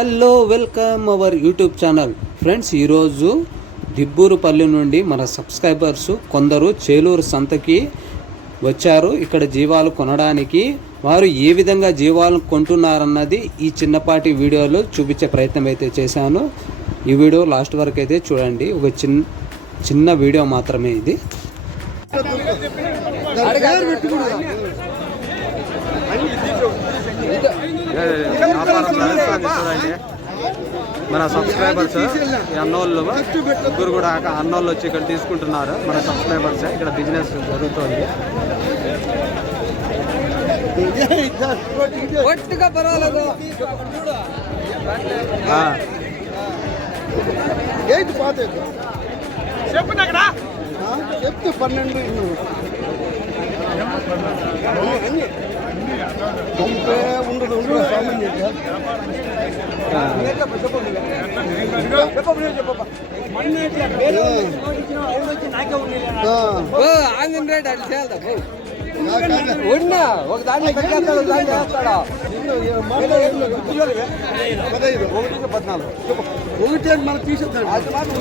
Hello welcome our YouTube channel. Friends ఈరోజు దిబ్బూరుపల్లి నుండి మన సబ్స్క్రైబర్స్ కొందరు చేలూరు సంతకి వచ్చారు. ఇక్కడ జీవాలు కొనడానికి వారు ఏ విధంగా జీవాలను కొంటున్నారన్నది ఈ చిన్నపాటి వీడియోలో చూపించే ప్రయత్నం అయితే చేశాను. ఈ వీడియో లాస్ట్ వరకు అయితే చూడండి. ఒక చిన్న చిన్న వీడియో మాత్రమే ఇది. వ్యాపారం మన సబ్స్క్రైబర్స్ ఈ అన్నోళ్ళు ముగ్గురు కూడా అన్నోళ్ళు వచ్చి ఇక్కడ తీసుకుంటున్నారు. మన సబ్స్క్రైబర్స్ ఇక్కడ బిజినెస్ జరుగుతుంది. చెప్తే పన్నెండు. పంపే ఉండదు ఉండదు సామాన్యంగా. ఆ. ఉన్నా ఒక దాన్ని పెట్టేస్తాడు దాన్ని చేస్తాడా ఇల్లు, ఏ మాట ఇల్లు, పిల్లలు, పదహైదు ఒకటి పద్నాలుగు మనం తీసేద్దాం అది మాత్రం